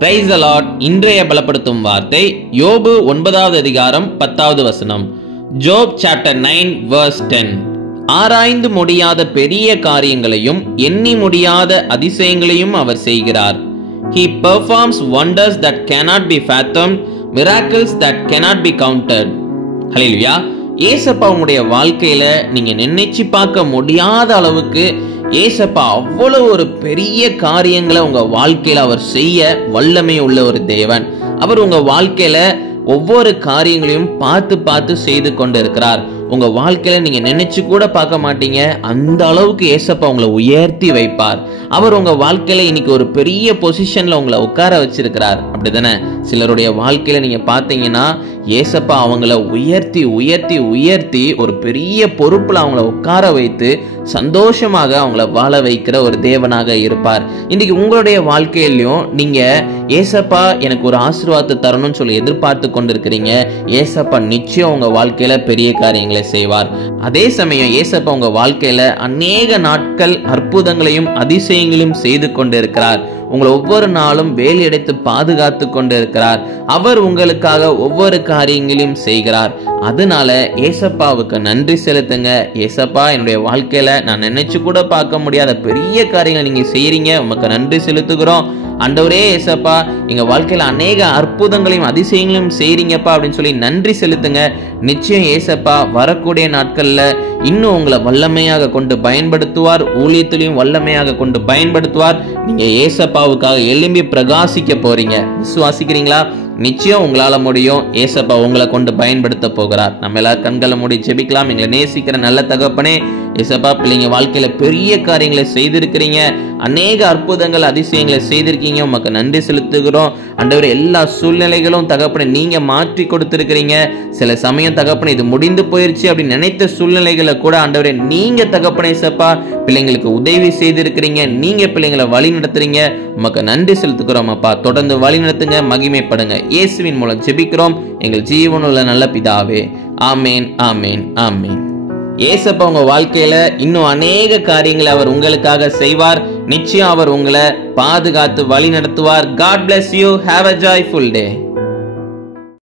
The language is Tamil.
Praise the Lord. இன்றைய பலப்படுத்தும் வார்த்தை யோபு 9வது அதிகாரம் 10வது வசனம். ஜோப் சாப்டர் 9 verse 10. ஆராய்ந்து முடியாத பெரிய காரியங்களையும் எண்ணி முடியாத அதிசயங்களையும் அவர் செய்கிறார். He performs wonders that cannot be fathomed, miracles that cannot be counted. ஹல்லேலூயா. ஏசப்பா உங்களுடைய வாழ்க்கையில நீங்க நினைச்சு பார்க்க முடியாத அளவுக்கு ஏசப்பா அவ்வளவு ஒரு பெரிய காரியங்களை உங்க வாழ்க்கையில அவர் செய்ய வல்லமை உள்ள ஒரு தேவன். அவர் உங்க வாழ்க்கையில ஒவ்வொரு காரியங்களையும் பார்த்து செய்து கொண்டு இருக்கிறார். உங்க வாழ்க்கையில நீங்க நினைச்சு கூட பார்க்க மாட்டீங்க, அந்த அளவுக்கு ஏசப்பா உங்களை உயர்த்தி வைப்பார். அவர் உங்க வாழ்க்கையில இன்னைக்கு ஒரு பெரிய பொசிஷன்ல உங்களை உட்கார வச்சிருக்கிறார். அப்படிதானே? சிலருடைய வாழ்க்கையில நீங்க பாத்தீங்கன்னா ஏசப்பா அவங்கள உயர்த்தி ஒரு பெரிய பொறுப்புல அவங்கள உட்கார வைத்து சந்தோஷமாக அவங்கள வாழ வைக்கிற ஒரு தேவனாக இருப்பார். இன்னைக்கு உங்களுடைய வாழ்க்கையிலும் நீங்க ஏசப்பா எனக்கு ஒரு ஆசீர்வாதத்தை தரணும்னு சொல்லி எதிர்பார்த்து கொண்டிருக்கிறீங்க. ஏசப்பா நிச்சயம் உங்க வாழ்க்கையில பெரிய காரியங்களை செய்வார். அதே சமயம் ஏசப்பா உங்க வாழ்க்கையில அநேக நாட்கள் அற்புதங்களையும் அதிசயங்களையும் செய்து கொண்டிருக்கிறார். உங்களை ஒவ்வொரு நாளும் வேலையடைத்து பாதுகாத்து கொண்டு இருக்கிறார். அவர் உங்களுக்காக ஒவ்வொரு காரியங்களையும் செய்கிறார். அதனால ஏசப்பாவுக்கு நன்றி செலுத்துங்க. ஏசப்பா, என்னுடைய வாழ்க்கையில நான் நினைச்சு கூட பார்க்க முடியாத பெரிய காரியங்களை நீங்க செய்யறீங்க, உமக்கு நன்றி செலுத்துகிறோம். ஆண்டவரே ஏசப்பா, எங்க வாழ்க்கையில அநேக அற்புதங்களையும் அதிசயங்களையும் செய்றீங்கப்பா அப்படின்னு சொல்லி நன்றி செலுத்துங்க. நிச்சயம் ஏசப்பா வரக்கூடிய நாட்கள்ல இன்னும் உங்களை வல்லமையாக கொண்டு பயன்படுத்துவார். ஊழியத்திலையும் வல்லமையாக கொண்டு பயன்படுத்துவார். நீங்க ஏசப்பாவுக்காக எழும்பி பிரகாசிக்க போறீங்க. விசுவாசிக்கிறீங்களா? நிச்சயம் உங்களால முடியும். ஏசப்பா உங்களை கொண்டு பயன்படுத்த போகிறார். நம்ம எல்லாரும் கண்களை மூடி ஜெபிக்கலாம். எங்களை நேசிக்கிற நல்ல தகப்பனே, ஏசப்பா, பிள்ளைங்க வாழ்க்கையில பெரிய காரியங்களை செய்திருக்கிறீங்க, அநேக அற்புதங்கள் அதிசயங்களை செய்திருக்கீங்க, உமக்கு நன்றி செலுத்துகிறோம். ஆண்டவரே, எல்லா சூழ்நிலைகளும் தகப்பனே நீங்க மாற்றி கொடுத்திருக்கிறீங்க. சில சமயம் தகப்பனே இது முடிந்து போயிருச்சு அப்படின்னு நினைத்த சூழ்நிலைகளை கூட ஆண்டவரே நீங்க தகப்பனே ஏசப்பா பிள்ளைங்களுக்கு உதவி செய்திருக்கிறீங்க. நீங்க பிள்ளைங்களை வழி நடத்துறீங்க. உமக்கு நன்றி செலுத்துகிறோம் அப்பா. தொடர்ந்து வழி நடத்துங்க, மகிமைப்படுங்க. இயேசுவின் மூலம் ஜெபிக்கிறோம் எங்கள் ஜீவனுள்ள நல்ல பிதாவே. ஆமேன், ஆமேன், ஆமேன். ஏசப்பா உங்க வாழ்க்கையில இன்னும் அநேக காரியங்களை அவர் உங்களுக்காக செய்வார். நிச்சயம் அவர் உங்களை பாதுகாத்து வழி நடத்துவார். God bless you. Have a joyful day.